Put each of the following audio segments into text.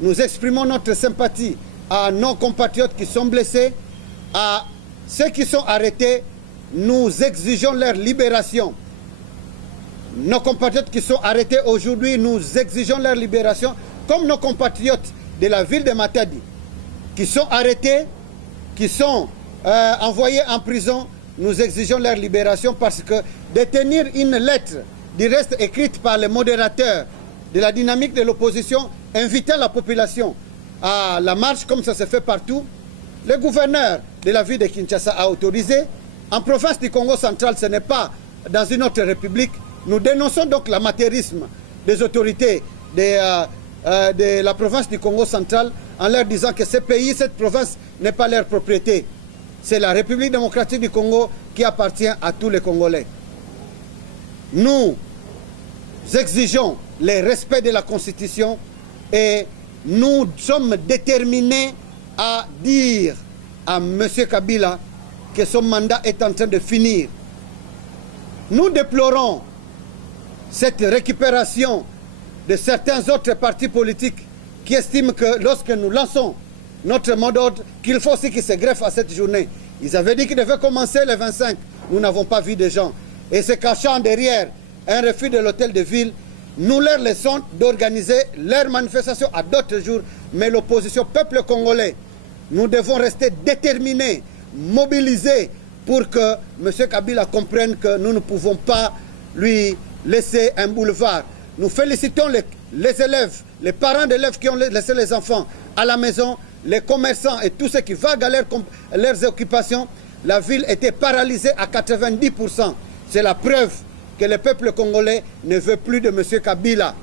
nous exprimons notre sympathie à nos compatriotes qui sont blessés, à ceux qui sont arrêtés. Nous exigeons leur libération. Nos compatriotes qui sont arrêtés aujourd'hui, nous exigeons leur libération, comme nos compatriotes de la ville de Matadi, qui sont arrêtés, qui sont envoyés en prison. Nous exigeons leur libération parce que détenir une lettre, du reste écrite par les modérateurs de la dynamique de l'opposition, invitant la population à la marche comme ça se fait partout, le gouverneur de la ville de Kinshasa a autorisé. En province du Congo central, ce n'est pas dans une autre république. Nous dénonçons donc l'amateurisme des autorités de la province du Congo central en leur disant que ce pays, cette province n'est pas leur propriété. C'est la République démocratique du Congo qui appartient à tous les Congolais. Nous exigeons le respect de la Constitution et nous sommes déterminés à dire à M. Kabila que son mandat est en train de finir. Nous déplorons cette récupération de certains autres partis politiques qui estiment que lorsque nous lançons notre mot d'ordre, qu'il faut aussi qu'ils se greffent à cette journée. Ils avaient dit qu'ils devaient commencer le 25. Nous n'avons pas vu de gens. Et se cachant derrière un refus de l'hôtel de ville, nous leur laissons d'organiser leur manifestation à d'autres jours. Mais l'opposition, peuple congolais, nous devons rester déterminés, mobilisés pour que M. Kabila comprenne que nous ne pouvons pas lui laisser un boulevard. Nous félicitons les élèves, les parents d'élèves qui ont laissé les enfants à la maison, les commerçants et tous ceux qui vaguent à leurs occupations. La ville était paralysée à 90%. C'est la preuve que le peuple congolais ne veut plus de M. Kabila,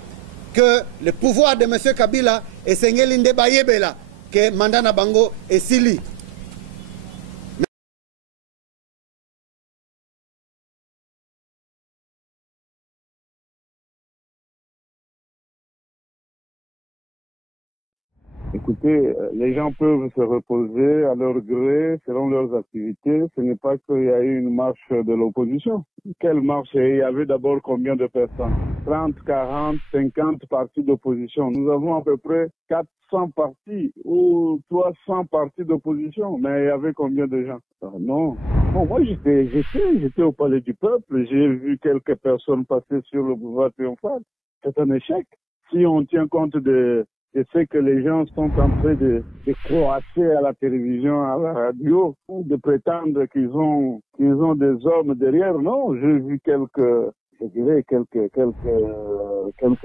que le pouvoir de M. Kabila est Sengelinde Bayebela, que Mandana Bango et Sili. Écoutez, les gens peuvent se reposer à leur gré, selon leurs activités. Ce n'est pas qu'il y a eu une marche de l'opposition. Quelle marche? Il y avait d'abord combien de personnes? 30, 40, 50 partis d'opposition. Nous avons à peu près 400 partis ou 300 partis d'opposition. Mais il y avait combien de gens? Non. Bon, moi, j'étais au Palais du Peuple. J'ai vu quelques personnes passer sur le boulevard triomphal. C'est un échec. Si on tient compte de ce que les gens sont en train de croiser à la télévision, à la radio, de prétendre qu'ils ont des hommes derrière. Non, j'ai vu quelques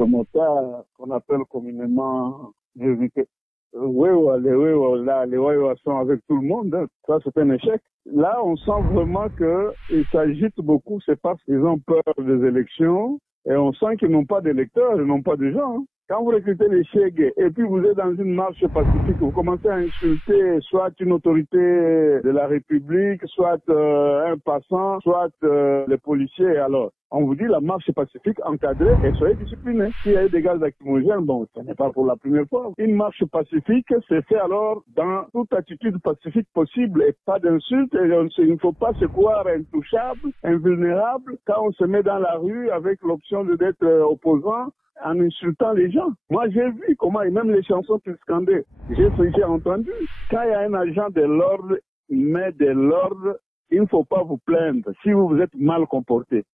motards qu'on appelle communément, j'ai vu que les Wewa sont avec tout le monde. Hein. Ça, c'est un échec. Là, on sent vraiment qu'ils s'agitent beaucoup. C'est parce qu'ils ont peur des élections. Et on sent qu'ils n'ont pas d'électeurs, ils n'ont pas de gens. Hein. Quand vous recrutez les Chegues et puis vous êtes dans une marche pacifique, vous commencez à insulter soit une autorité de la République, soit un passant, soit les policiers. Alors, on vous dit la marche pacifique encadrée et soyez disciplinés. S'il y a eu des gaz lacrymogènes, bon, ce n'est pas pour la première fois. Une marche pacifique, c'est fait alors dans toute attitude pacifique possible et pas d'insultes. Il ne faut pas se croire intouchable, invulnérable quand on se met dans la rue avec l'option d'être opposant, en insultant les gens. Moi, j'ai vu comment, et même les chansons qu'ils scandaient, j'ai entendu. Quand il y a un agent de l'ordre, mais de l'ordre, il ne faut pas vous plaindre si vous vous êtes mal comporté.